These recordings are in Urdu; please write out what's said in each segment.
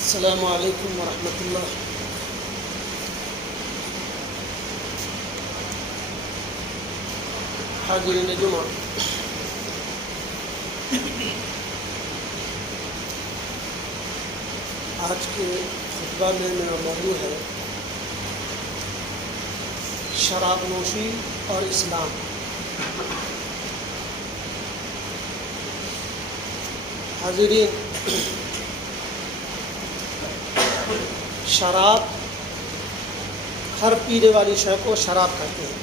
السلام علیکم ورحمۃ اللہ۔ حاضرین جمعہ، آج کے خطبہ میں میرا موضوع ہے شراب نوشی اور اسلام۔ حاضرین، شراب، ہر پینے والی شے کو شراب کہتے ہیں،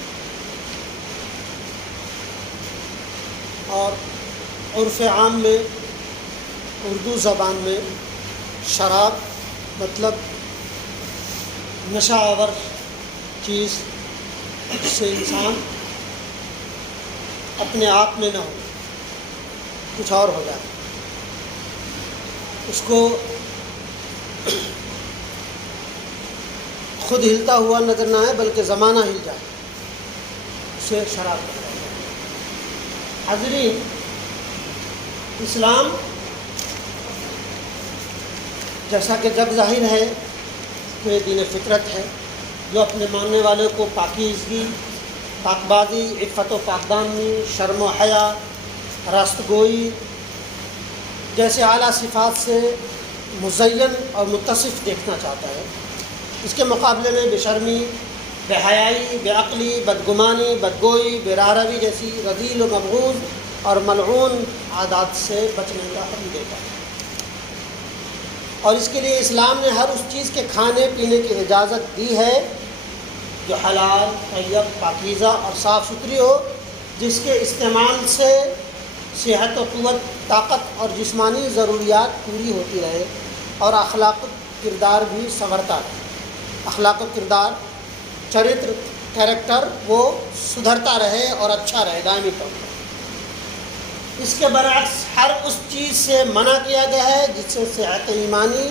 اور عرف عام میں اردو زبان میں شراب مطلب نشہ آور چیز جس سے انسان اپنے آپ میں نہ ہو، کچھ اور ہو جائے، اس کو خود ہلتا ہوا نظر نہ آئے بلکہ زمانہ ہل جائے، اسے شراب کہا جاتا ہے۔ حاضرین، اسلام جیسا کہ جگ ظاہر ہے کہ یہ دین فطرت ہے جو اپنے ماننے والے کو پاکیزگی، پاکبازی، عفت و پاکدامنی، شرم و حیا، راست گوئی جیسے اعلیٰ صفات سے مزین اور متصف دیکھنا چاہتا ہے۔ اس کے مقابلے میں بے شرمی، بے حیائی، بے عقلی، بدگمانی، بدگوئی، بے راہ روی جیسی رذیل و مبغوض اور ملعون عادات سے بچنے کا حکم دیتا ہے، اور اس کے لیے اسلام نے ہر اس چیز کے کھانے پینے کی اجازت دی ہے جو حلال، طیب، پاکیزہ اور صاف ستھری ہو، جس کے استعمال سے صحت و قوت، طاقت اور جسمانی ضروریات پوری ہوتی رہے اور اخلاق و کردار بھی سنورتا رہے۔ اخلاق و کردار، چرتر، کیریکٹر وہ سدھرتا رہے اور اچھا رہے دائمی طور پر۔ اس کے برعکس ہر اس چیز سے منع کیا گیا ہے جس سے صحت ایمانی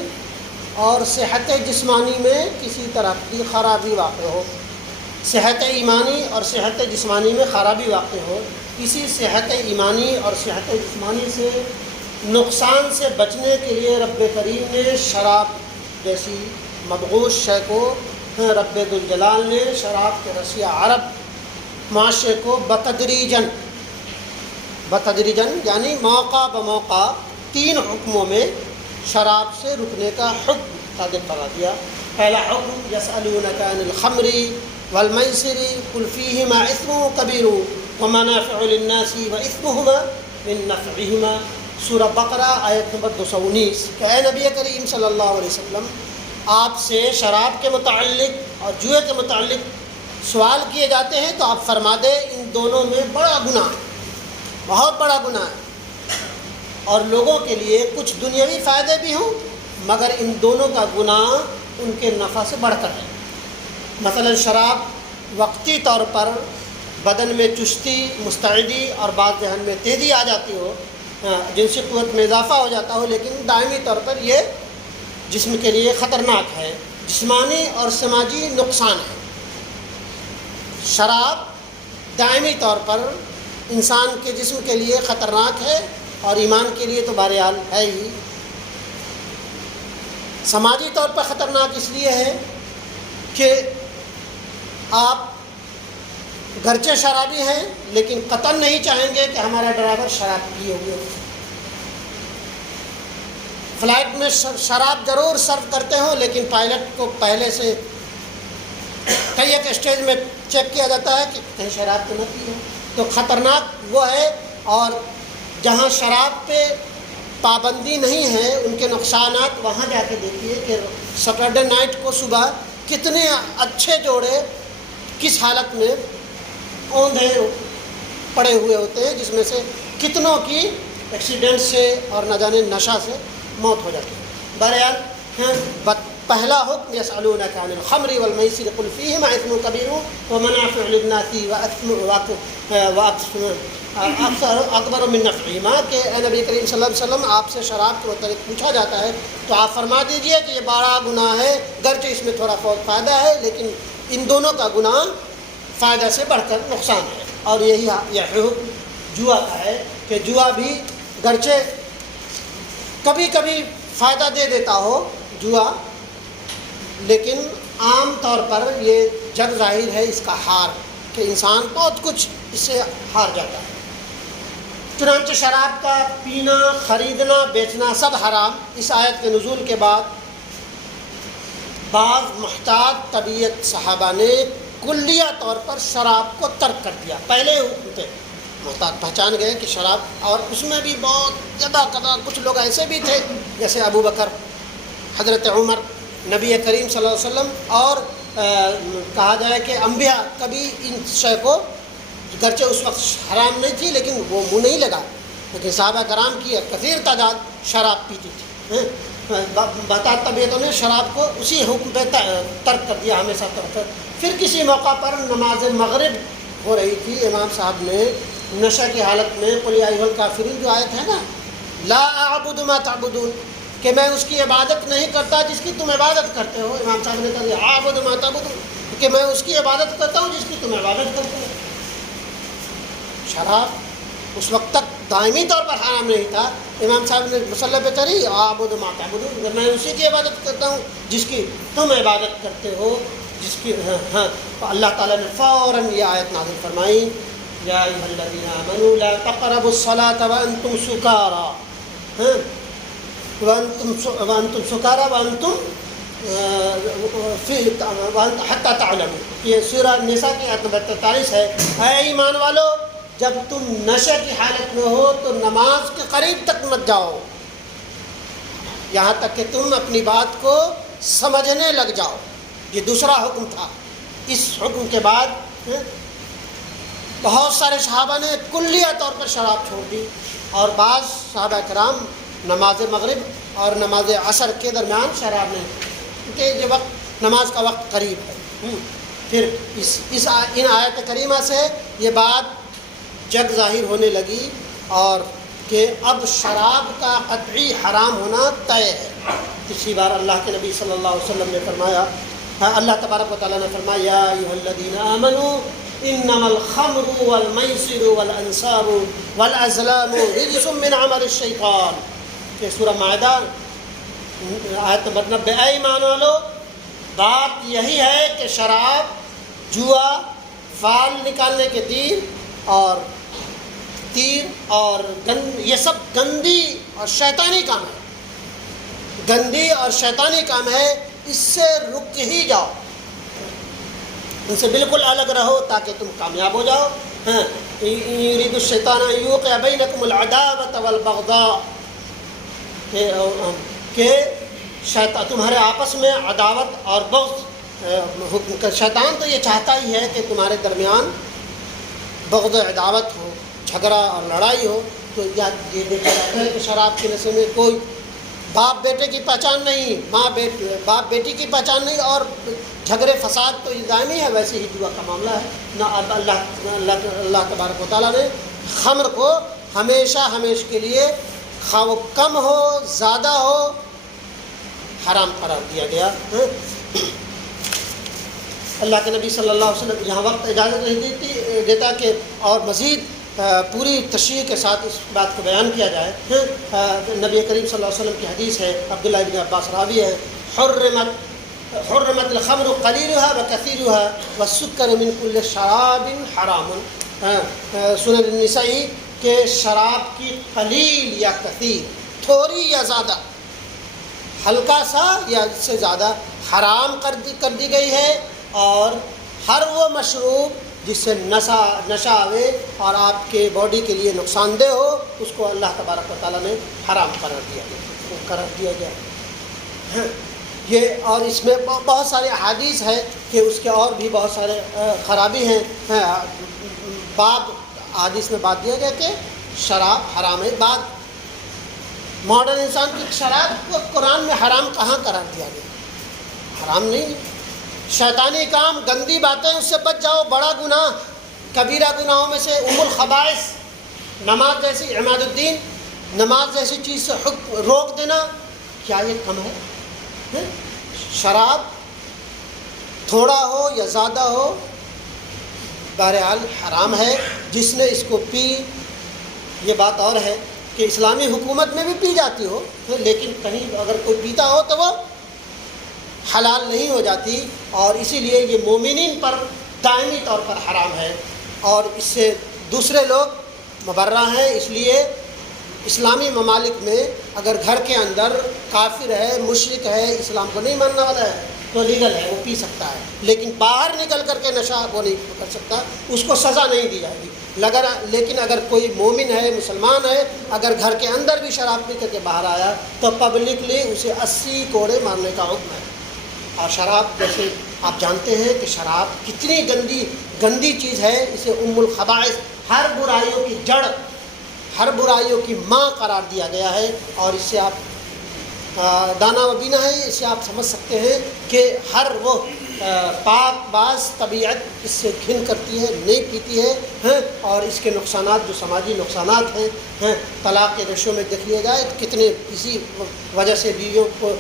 اور صحت جسمانی میں کسی طرح کی خرابی واقع ہو۔ صحت ایمانی اور صحت جسمانی میں خرابی واقع ہو، اسی صحت ایمانی اور صحت جسمانی سے نقصان سے بچنے کے لیے رب کریم نے شراب جیسی مبغوض شے کو، رب ذوالجلال نے شراب کے رسیہ عرب معاشرے کو بتدریجاً یعنی موقع بموقع 3 حکموں میں شراب سے رکنے کا حکم صادر کرا دیا۔ پہلا حکم، یسألونک عن الخمر والمیسر قل فیہما اثم کبیر ومنافع للناس واثمہما من نفعہما، سورہ بقرہ آیت نمبر 219 کہ اے نبی کریم صلی اللہ علیہ وسلم، آپ سے شراب کے متعلق اور جوئے کے متعلق سوال کیے جاتے ہیں تو آپ فرما دیں ان دونوں میں بڑا گناہ، بہت بڑا گناہ ہے، اور لوگوں کے لیے کچھ دنیاوی فائدے بھی ہوں مگر ان دونوں کا گناہ ان کے نفع سے بڑھ کر ہے۔ مثلا شراب وقتی طور پر بدن میں چستی، مستعدی اور بعض ذہن میں تیزی آ جاتی ہو، جنسی قوت میں اضافہ ہو جاتا ہو، لیکن دائمی طور پر یہ جسم کے لیے خطرناک ہے، جسمانی اور سماجی نقصان ہے۔ شراب دائمی طور پر انسان کے جسم کے لیے خطرناک ہے اور ایمان کے لیے تو بہرحال ہے ہی۔ سماجی طور پر خطرناک اس لیے ہے کہ آپ گرچہ شرابی ہیں لیکن قطعاً نہیں چاہیں گے کہ ہمارا ڈرائیور شراب پیے ہوئے ہو۔ فلائٹ میں شراب ضرور سرو کرتے ہوں لیکن پائلٹ کو پہلے سے کئی ایک اسٹیج میں چیک کیا جاتا ہے کہ کہیں شراب تو نہ پی ہو، تو خطرناک وہ ہے۔ اور جہاں شراب پہ پابندی نہیں ہے ان کے نقصانات وہاں جا کے دیکھیے کہ سیٹرڈے نائٹ کو صبح کتنے اچھے جوڑے کس حالت میں اوندھے پڑے ہوئے ہوتے ہیں، جس میں سے کتنوں کی ایکسیڈنٹ سے اور نہ جانے نشہ سے موت ہو جاتی ہے۔ بہرحال پہلا حکم، یسألونک عن الخمر والمیسر قل فیہما اثم کبیر ومنافع للناس اکبر من نفعہما، کہ اے نبی کریم صلی اللہ علیہ وسلم آپ سے شراب کے متعلق پوچھا جاتا ہے تو آپ فرما دیجئے کہ یہ بڑا گناہ ہے، گرچہ اس میں تھوڑا بہت فائدہ ہے لیکن ان دونوں کا گناہ فائدہ سے بڑھ کر نقصان ہے۔ اور یہی یہ حکم جوا کا ہے کہ جوا بھی گرچہ کبھی کبھی فائدہ دے دیتا ہو جوا، لیکن عام طور پر یہ جگ ظاہر ہے اس کا ہار، کہ انسان بہت کچھ اس سے ہار جاتا ہے۔ چنانچہ شراب کا پینا، خریدنا، بیچنا سب حرام۔ اس آیت کے نزول کے بعد بعض محتاط طبیعت صحابہ نے کلیہ طور پر شراب کو ترک کر دیا۔ پہلے حکم تھے، محتاط پہچان گئے کہ شراب، اور اس میں بھی بہت زیادہ کچھ لوگ ایسے بھی تھے جیسے ابو بکر، حضرت عمر، نبی کریم صلی اللہ علیہ وسلم، اور کہا جائے کہ انبیاء کبھی ان شے کو، گرچہ اس وقت حرام نہیں تھی لیکن وہ منہ نہیں لگا، لیکن صحابہ کرام کی کثیر تعداد شراب پیتی تھی۔ محتاط طبیعتوں نے شراب کو اسی حکم پہ ترک کر دیا، ہمیشہ ترک۔ پھر کسی موقع پر نماز مغرب ہو رہی تھی، امام صاحب نے نشہ کی حالت میں قل یا ایھا الکافرون جو آیت ہے نا، لا اعبد ما تعبدون، کہ میں اس کی عبادت نہیں کرتا جس کی تم عبادت کرتے ہو، امام صاحب نے کہا اعبد ما تعبدون، کہ میں اس کی عبادت کرتا ہوں جس کی تم عبادت کرتے ہو۔ شراب اس وقت تک دائمی طور پر حرام نہیں تھا، امام صاحب نے مصلی پہ چڑھی اعبد ما تعبدون، میں اسی کی عبادت کرتا ہوں جس کی تم عبادت کرتے ہو، جس کی تو اللہ تعالیٰ نے فوراً یہ آیت نازل فرمائی، یا ایھا الذین آمنوا لا تقربوا الصلاة وانتم سکارى، وانتم سکارى وانتم حتی تعلموا، یہ سورہ نساء کی آیت نمبر 43 ہے۔ اے ایمان والو، جب تم نشے کی حالت میں ہو تو نماز کے قریب تک مت جاؤ، یہاں تک کہ تم اپنی بات کو سمجھنے لگ جاؤ۔ یہ دوسرا حکم تھا۔ اس حکم کے بعد بہت سارے صحابہ نے کلیہ طور پر شراب چھوڑ دی، اور بعض صحابہ کرام نماز مغرب اور نماز عصر کے درمیان شراب نہیں، کیونکہ یہ وقت نماز کا وقت قریب ہے۔ پھر ان آیت کریمہ سے یہ بات جگ ظاہر ہونے لگی، اور کہ اب شراب کا قطعی حرام ہونا طے ہے۔ اسی بار اللہ کے نبی صلی اللہ علیہ وسلم نے فرمایا، اللہ تبارک و تعالیٰ نے فرمایا، یا ایھا الذین آمنوا انما الخمر والمیسر والانصاب والازلام رجس من عمل الشیطان، کہ سورہ مائدہ آیت نمبر 90۔ اے ایمان والو، بات یہی ہے کہ شراب، جوا، فال نکالنے کے تیر اور یہ سب گندی اور شیطانی کام ہے، گندی اور شیطانی کام ہے، اس سے رک ہی جاؤ، ان سے بالکل الگ رہو تاکہ تم کامیاب ہو جاؤ۔ یرید الشیطان ان یوقع بینکم العداوۃ والبغضاء، کہ شیطان تمہارے آپس میں عداوت اور بغض، شیطان تو یہ چاہتا ہی ہے کہ تمہارے درمیان بغض و عداوت ہو، جھگڑا اور لڑائی ہو۔ تو یہ دیکھا جاتا ہے کہ شراب کے نشے میں کوئی باپ بیٹے کی پہچان نہیں، باپ بیٹی کی پہچان نہیں، اور جھگڑے فساد تو دائمی ہے۔ ویسے ہی جوا کا معاملہ ہے نہ۔ اب اللہ تبارک و تعالیٰ نے خمر کو ہمیشہ کے لیے، خواہ وہ کم ہو زیادہ ہو، حرام قرار دیا گیا۔ اللہ کے نبی صلی اللہ علیہ وسلم یہاں وقت اجازت نہیں دیتا کہ اور مزید پوری تشریح کے ساتھ اس بات کو بیان کیا جائے۔ نبی کریم صلی اللہ علیہ وسلم کی حدیث ہے، عبداللہ ابن عباس راوی ہے، حرمت الخمر قلیلها وکثیرها والسکر من کل شراب حرام۔ سنن النسائی کہ شراب کی قلیل یا کثیر، تھوڑی یا زیادہ، ہلکا سا یا اس سے زیادہ حرام کر دی گئی ہے، اور ہر وہ مشروب جس سے نشہ آوے اور آپ کے باڈی کے لیے نقصان دہ ہو، اس کو اللہ تبارک و تعالیٰ نے حرام قرار دیا گیا۔ یہ اور اس میں بہت سارے احادیث ہیں کہ اس کے اور بھی بہت سارے خرابی ہیں۔ بعد حدیث میں بات دیا گیا کہ شراب حرام ہے۔ بعد ماڈرن انسان کی شراب کو قرآن میں حرام کہاں قرار دیا گیا؟ حرام نہیں، شیطانی کام، گندی باتیں، اس سے بچ جاؤ۔ بڑا گناہ، کبیرہ گناہوں میں سے ام الخبائث، نماز جیسی، عماد الدین، نماز جیسی چیز سے روک دینا، کیا یہ کم ہے؟ شراب تھوڑا ہو یا زیادہ ہو، بہرحال حرام ہے۔ جس نے اس کو پی، یہ بات اور ہے کہ اسلامی حکومت میں بھی پی جاتی ہو، لیکن کہیں اگر کوئی پیتا ہو تو وہ حلال نہیں ہو جاتی، اور اسی لیے یہ مومنین پر دائمی طور پر حرام ہے، اور اس سے دوسرے لوگ مبرہ ہیں۔ اس لیے اسلامی ممالک میں اگر گھر کے اندر کافر ہے، مشرک ہے، اسلام کو نہیں ماننے والا ہے تو لیگل ہے، وہ پی سکتا ہے، لیکن باہر نکل کر کے نشہ وہ نہیں کر سکتا، اس کو سزا نہیں دی جائے گی۔ لیکن اگر کوئی مومن ہے، مسلمان ہے، اگر گھر کے اندر بھی شراب پی کر کے باہر آیا تو پبلکلی اسے 80 کوڑے مارنے کا حکم ہے۔ اور شراب، جیسے آپ جانتے ہیں کہ شراب کتنی گندی چیز ہے، اسے ام الخبائث، ہر برائیوں کی جڑ، ہر برائیوں کی ماں قرار دیا گیا ہے۔ اور اس سے آپ دانا و بینا ہے، اس سے آپ سمجھ سکتے ہیں کہ ہر وہ پاک باز طبیعت اس سے گھن کرتی ہے، نہیں پیتی ہے، اور اس کے نقصانات جو سماجی نقصانات ہیں، طلاق کے رشوے میں دیکھ لیا جائے کتنے اسی وجہ سے بیویوں کو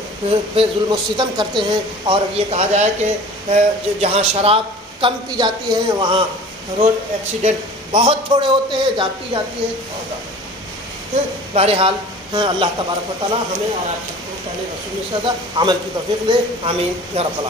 پہ ظلم و ستم کرتے ہیں۔ اور یہ کہا جائے کہ جہاں شراب کم پی جاتی ہے وہاں روڈ ایکسیڈنٹ بہت تھوڑے ہوتے ہیں، جہاں پی جاتی ہے۔ بہرحال اللہ تبارک و تعالی ہمیں اور آپ سب کو پہلے رسول سے زیادہ عمل کی توفیق دے، آمین یا رب العالمین۔